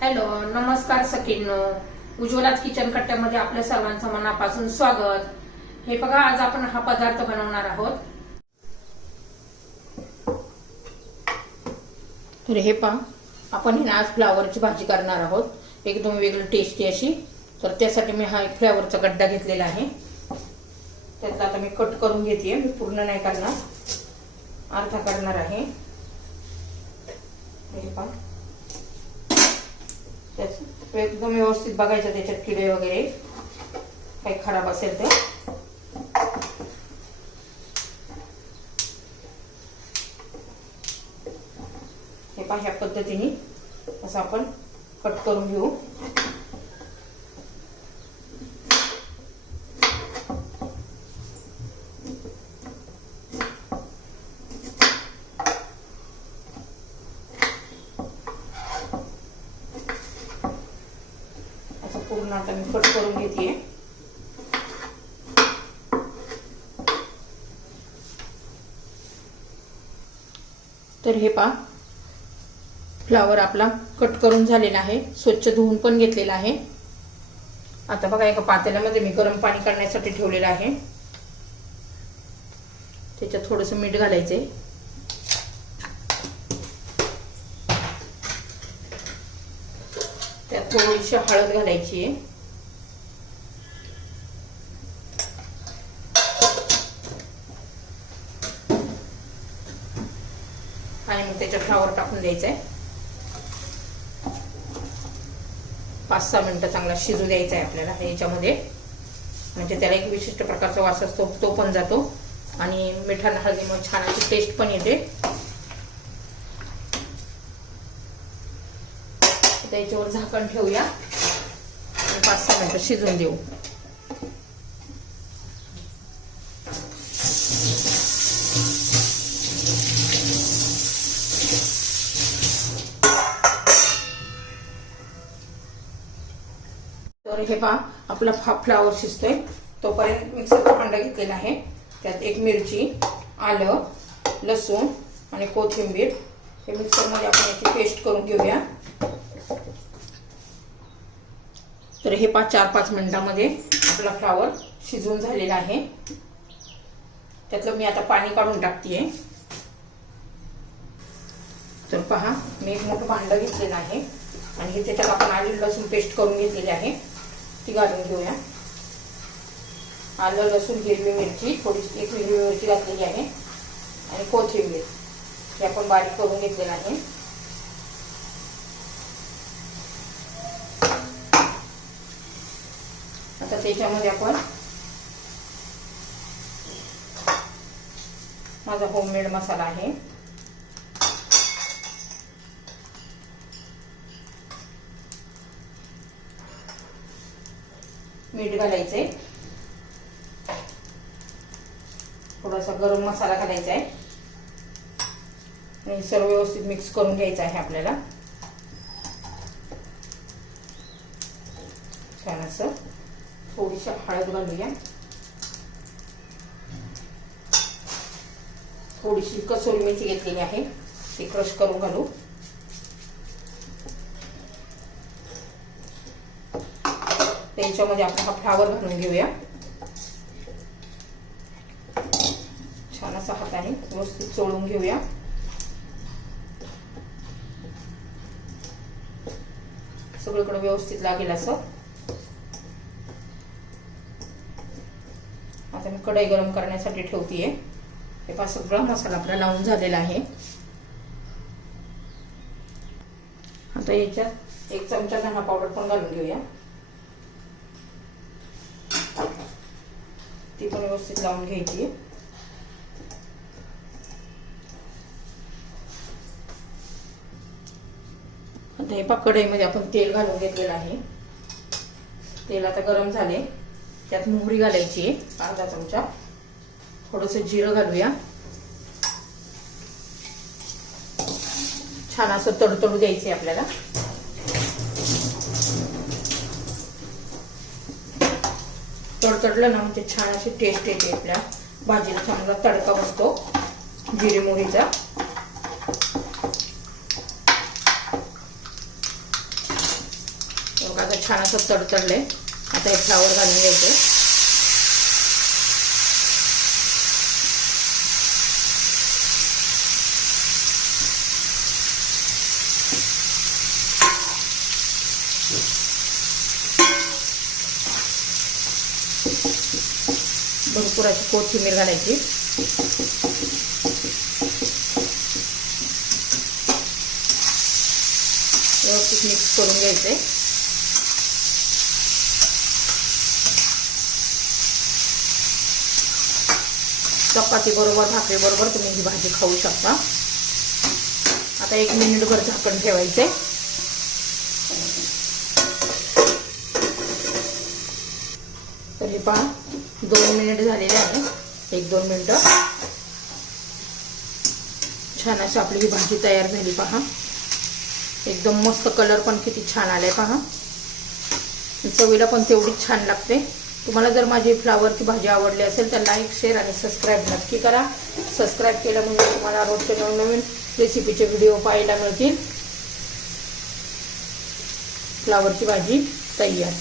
Hello नमस्कार सखींनो. उज्ज्वलाच kitchen कट्ट्यामध्ये आपल्या सर्वांचं मनापासून स्वागत. हे बघा आज आपण हा पदार्थ बनवणार आहोत. तर हे पहा आपण हे ना आज फ्लावरची भाजी करणार आहोत. एकदम वेगळी टेस्टी अशी. तर त्यासाठी मी हा एक फ्लावरचा गड्डा घेतलेला आहे. त्यातला आता मी कट करून घेते मी पूर्ण नाही करणार. अर्धा करणार आहे. हे पहा. त्याच एकदम व्यवस्थित बघायचं त्याच्यात किडे वगैरे. काही खराब असेल तर. हे पहा ह्या पद्धतीने असं आपण कट करून घेऊ असं पूर्ण आता मी कट करून घेते तर हे पा फ्लावर आपला कट करून झालेला आहे. स्वच्छ धुवून पण घेतलेला आहे. आता बघा एका पातेल्यामध्ये मी गरम पाणी करण्यासाठी ठेवलेलं आहे. त्याच्यात थोडंसं मीठ घालायचंय. त्यात थोडीशी हळद घालायची. आहे आणि मग त्याच्या फ्लावर टाकून द्यायचंय. पाच सहा मिनिटं चांगला शिजू द्यायचा आहे आपल्याला याच्यामध्ये म्हणजे त्याला एक विशिष्ट प्रकारचा वास असतो तो पण जातो. आणि मिठाला हळदी मग छान अशी टेस्ट पण येते. त्याच्यावर झाकण ठेवूया. आणि पाच सहा मिनटं शिजून देऊ. तर हे पहा आपला फ्लावर शिजतोय. तोपर्यंत मिक्सरचा भांडा घेतलेला आहे. त्यात एक मिरची आलं लसूण आणि कोथिंबीर. हे मिक्सरमध्ये आपण याची पेस्ट करून घेऊया. तर हे पाच चार पाच मिनटामध्ये आपला फ्लावर शिजवून झालेला आहे. त्यातलं मी आता पाणी काढून टाकते तर पहा मी एक मोठं भांडं घेतलेलं आहे आणि हे त्याच्यात आपण आलू लसूण पेस्ट करून घेतलेली आहे. ती घालून घेऊया. आलं लसूण हिरवी मिरची थोडीशी एक हिरवी मिरची घातलेली आहे आणि कोथिंबीर हे आपण बारीक करून घेतलेलं आहे आता त्याच्यामध्ये आपण माझा होममेड मसाला आहे. मीठ घालायचंय. थोडासा गरम मसाला घालायचा आहे. आणि सर्व व्यवस्थित मिक्स करून घ्यायचं आहे आपल्याला. छान असं. थोडीशी हळद घालूया. थोडीशी कसोरी मेथी घेतलेली आहे ती क्रश करून घालू. त्यांच्यामध्ये आपण हा फ्लावर घालून घेऊया. छान असा हाताने व्यवस्थित चोळून घेऊया. सगळीकडे व्यवस्थित लागेल असं आता मी कढई गरम करण्यासाठी ठेवतीये. हे पहा सगळा मसाला आपला लावून झालेला आहे. आता याच्यात एक चमचा धना पावडर पण घालून घेऊया. ती पण व्यवस्थित लावून घ्यायची. आता हे पा कढईमध्ये आपण तेल घालून घेतलेलं आहे. तेल आता गरम झाले त्यात मोहरी घालायची आहे अर्धा चमचा. थोडस जिरं घालूया. छान असं तडतडू द्यायचे आपल्याला. तडतडलं ना म्हणजे छान अशी टेस्ट येते आपल्या. भाजीला चांगला तडका बसतो. जिरे मोहरीचा. आता छान असं तडतडलंय. आता हे फ्लावर घालून घ्यायचं भरपूर अशी कोथिंबीर घालायची. व्यवस्थित मिक्स करून घ्यायचंय चपाती बरोबर भाकरी बरोबर तुम्ही ही भाजी खाऊ शकता. आता एक मिनिटभर झाकण ठेवायचे. तर हे पहा दोन मिनिट झालेले आहे एक दोन मिनिटं. छान अशी आपली ही भाजी तयार झाली पहा. एकदम मस्त कलर पण किती छान आलाय पहा. चवीला पण तेवढीच छान लागते. तुम्हाला जर माझी फ्लावरची भाजी आवडली असेल तर लाईक शेअर आणि सबस्क्राईब नक्की करा. सबस्क्राईब केलं म्हणजे तुम्हाला रोजचे नवनवीन रेसिपीचे व्हिडिओ पाहायला मिळतील. फ्लावरची भाजी तयार.